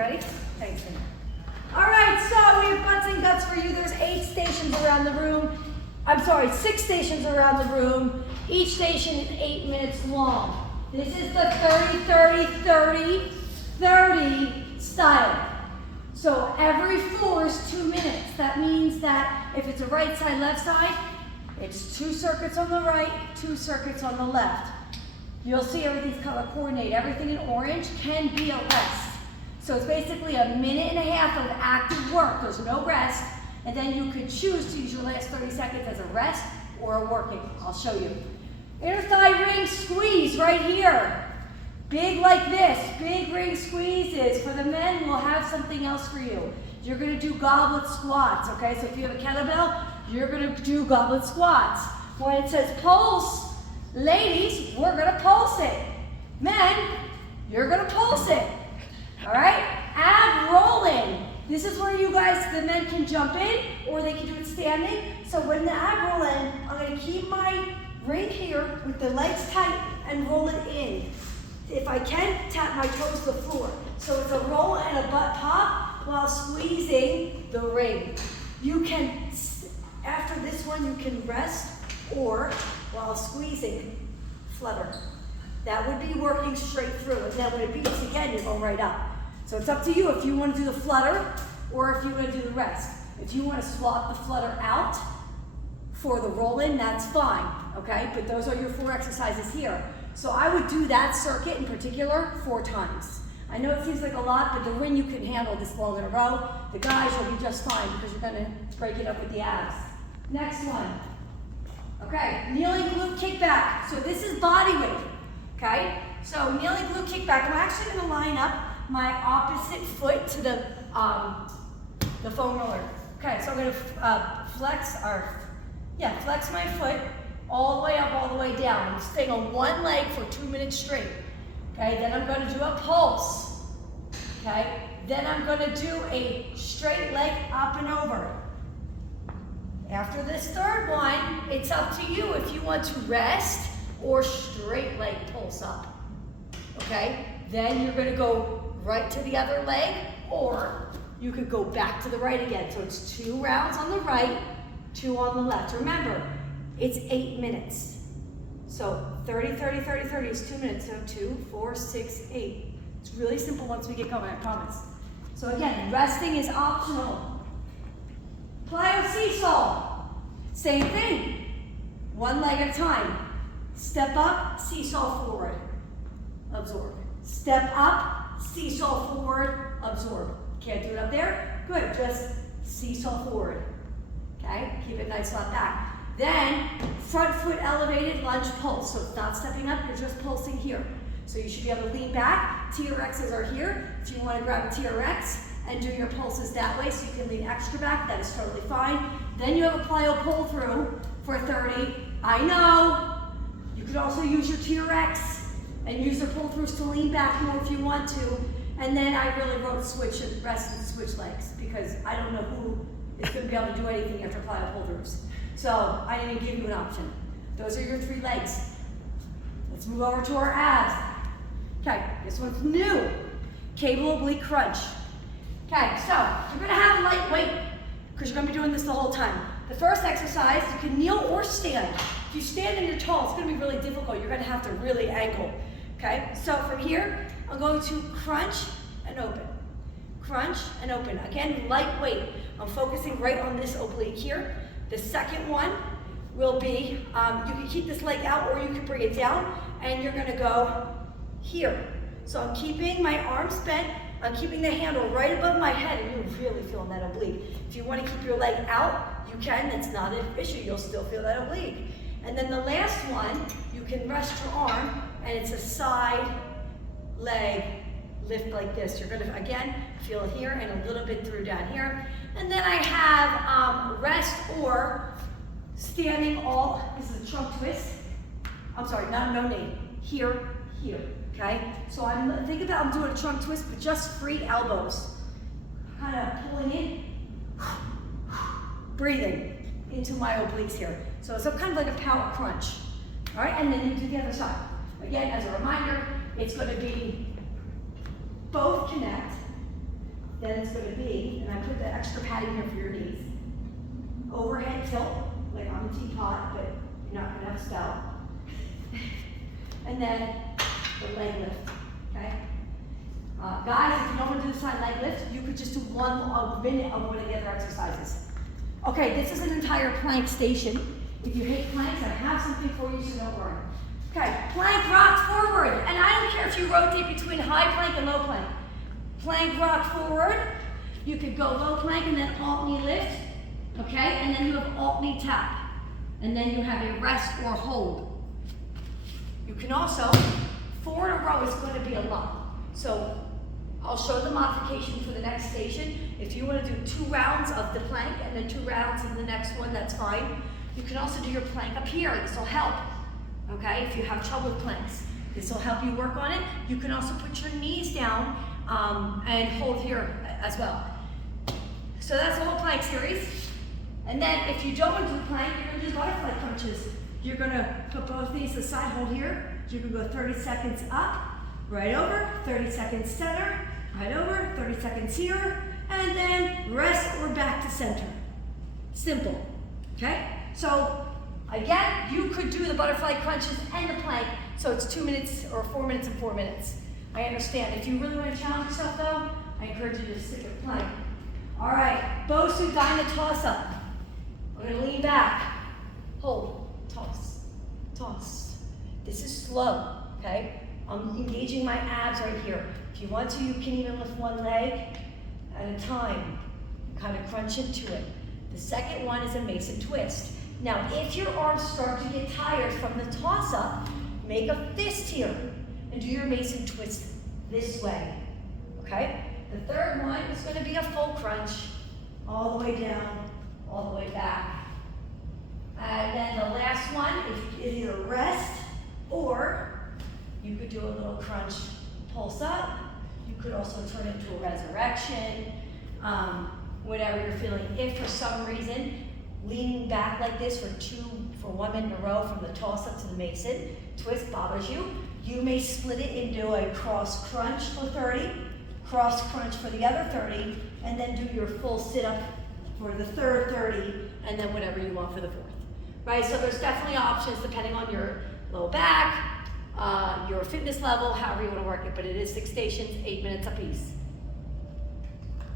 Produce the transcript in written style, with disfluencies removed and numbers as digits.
Ready? Thanks. All right, so we have butts and guts for you. There's 8 stations around the room. I'm sorry, 6 stations around the room. Each station is 8 minutes long. This is the 30-30-30-30 style. So every 4 is 2 minutes. That means that if it's a right side, left side, it's 2 circuits on the right, 2 circuits on the left. You'll see everything's color coordinated. Everything in orange can be a rest. So it's basically a minute and a half of active work. There's no rest. And then you could choose to use your last 30 seconds as a rest or a working. I'll show you. Inner thigh ring squeeze right here. Big like this. Big ring squeezes. For the men, we'll have something else for you. You're going to do goblet squats, okay? So if you have a kettlebell, you're going to do goblet squats. When it says pulse, ladies, we're going to pulse it. Men, you're going to pulse it. All right? Ab rolling. This is where you guys, the men can jump in or they can do it standing. So when the ab roll in, I'm going to keep my ring here with the legs tight and roll it in. If I can, tap my toes to the floor. So it's a roll and a butt pop while squeezing the ring. You can, after this one, you can rest or while squeezing, flutter. That would be working straight through. And then when it beats again, you're going right up. So it's up to you if you want to do the flutter or if you want to do the rest. If you want to swap the flutter out for the roll in, that's fine, okay? But those are your 4 exercises here. So I would do that circuit in particular 4 times. I know it seems like a lot, but the ring you can handle this long in a row. The guys will be just fine because you're going to break it up with the abs. Next one. Okay, kneeling glute kickback. So this is body weight, okay? So kneeling glute kickback. I'm actually going to line up my opposite foot to the foam roller. Okay, so I'm going to flex my foot all the way up, all the way down. I'm staying on one leg for 2 minutes straight. Okay, then I'm going to do a pulse. Okay, then I'm going to do a straight leg up and over. After this third one, it's up to you if you want to rest or straight leg pulse up. Okay, then you're going to go right to the other leg, or you could go back to the right again. So it's 2 rounds on the right, 2 on the left. Remember, it's 8 minutes. So 30, 30, 30, 30 is 2 minutes. So 2, 4, 6, 8. It's really simple once we get going, I promise. So again, resting is optional. Plyo seesaw. Same thing. 1 leg at a time. Step up, seesaw forward. Absorb. Step up, seesaw forward, absorb. Can't do it up there? Good, just seesaw forward. Okay, keep it nice flat back. Then, front foot elevated lunge pulse. So it's not stepping up, you're just pulsing here. So you should be able to lean back. TRXs are here. If you want to grab a TRX and do your pulses that way so you can lean extra back, that is totally fine. Then you have a plyo pull through for 30. I know. You could also use your TRX and use your pull-throughs to lean back more if you want to. And then I really wrote switch and rest and switch legs because I don't know who is going to be able to do anything after plyo pull-throughs. So I didn't give you an option. Those are your 3 legs. Let's move over to our abs. Okay, this one's new. Cable oblique crunch. Okay, so you're going to have a light weight because you're going to be doing this the whole time. The first exercise, you can kneel or stand. If you stand and you're tall, it's going to be really difficult. You're going to have to really angle. Okay, so from here, I'm going to crunch and open. Crunch and open. Again, lightweight. I'm focusing right on this oblique here. The second one will be, you can keep this leg out or you can bring it down and you're gonna go here. So I'm keeping my arms bent. I'm keeping the handle right above my head and you're really feeling that oblique. If you wanna keep your leg out, you can. That's not an issue. You'll still feel that oblique. And then the last one, you can rest your arm and it's a side leg lift like this. You're gonna, again, feel it here and a little bit through down here. And then I have rest or standing all, this is a trunk twist. I'm sorry, no knee. Here, okay? So think about I'm doing a trunk twist, but just free elbows. Kind of pulling in, breathing into my obliques here. So it's kind of like a power crunch. All right, and then you do the other side. Again, as a reminder, it's going to be both connect, then it's going to be, and I put the extra padding here for your knees, overhead tilt, like on the teapot, but you're not going to have a spout. And then the leg lift, okay? Guys, if you don't want to do the side leg lift, you could just do a minute of one of the other exercises. Okay, this is an entire plank station. If you hate planks, I have something for you, so don't worry. Okay, plank rock forward. And I don't care if you rotate between high plank and low plank. Plank rock forward. You could go low plank and then alt knee lift. Okay, and then you have alt knee tap. And then you have a rest or hold. You can also, 4 in a row is going to be a lot. So I'll show the modification for the next station. If you want to do 2 rounds of the plank and then 2 rounds in the next one, that's fine. You can also do your plank up here. This will help, okay, if you have trouble with planks. This will help you work on it. You can also put your knees down and hold here as well. So that's the whole plank series. And then if you don't want to do plank, you're going to do butterfly crunches. You're going to put both knees aside, hold here. You can go 30 seconds up, right over, 30 seconds center, right over, 30 seconds here, and then rest or back to center. Simple, okay? So again, you could do the butterfly crunches and the plank, so it's 2 minutes or 4 minutes and 4 minutes. I understand. If you really want to challenge yourself though, I encourage you to stick with plank. All right, Bosu Dyna toss up. We're gonna lean back, hold, toss, toss. This is slow, okay? I'm engaging my abs right here. If you want to, you can even lift one leg at a time. Kind of crunch into it. The second one is a Mason twist. Now, if your arms start to get tired from the toss-up, make a fist here and do your Mason twist this way, okay? The third one is going to be a full crunch, all the way down, all the way back. And then the last one is either rest or you could do a little crunch, pulse up. You could also turn it into a resurrection, whatever you're feeling. If for some reason, leaning back like this for 1 minute in a row from the toss up to the Mason twist bothers you, you may split it into a cross crunch for 30, cross crunch for the other 30, and then do your full sit up for the third 30, and then whatever you want for the fourth. Right, so there's definitely options depending on your low back, your fitness level, however you want to work it, but it is 6 stations, 8 minutes apiece.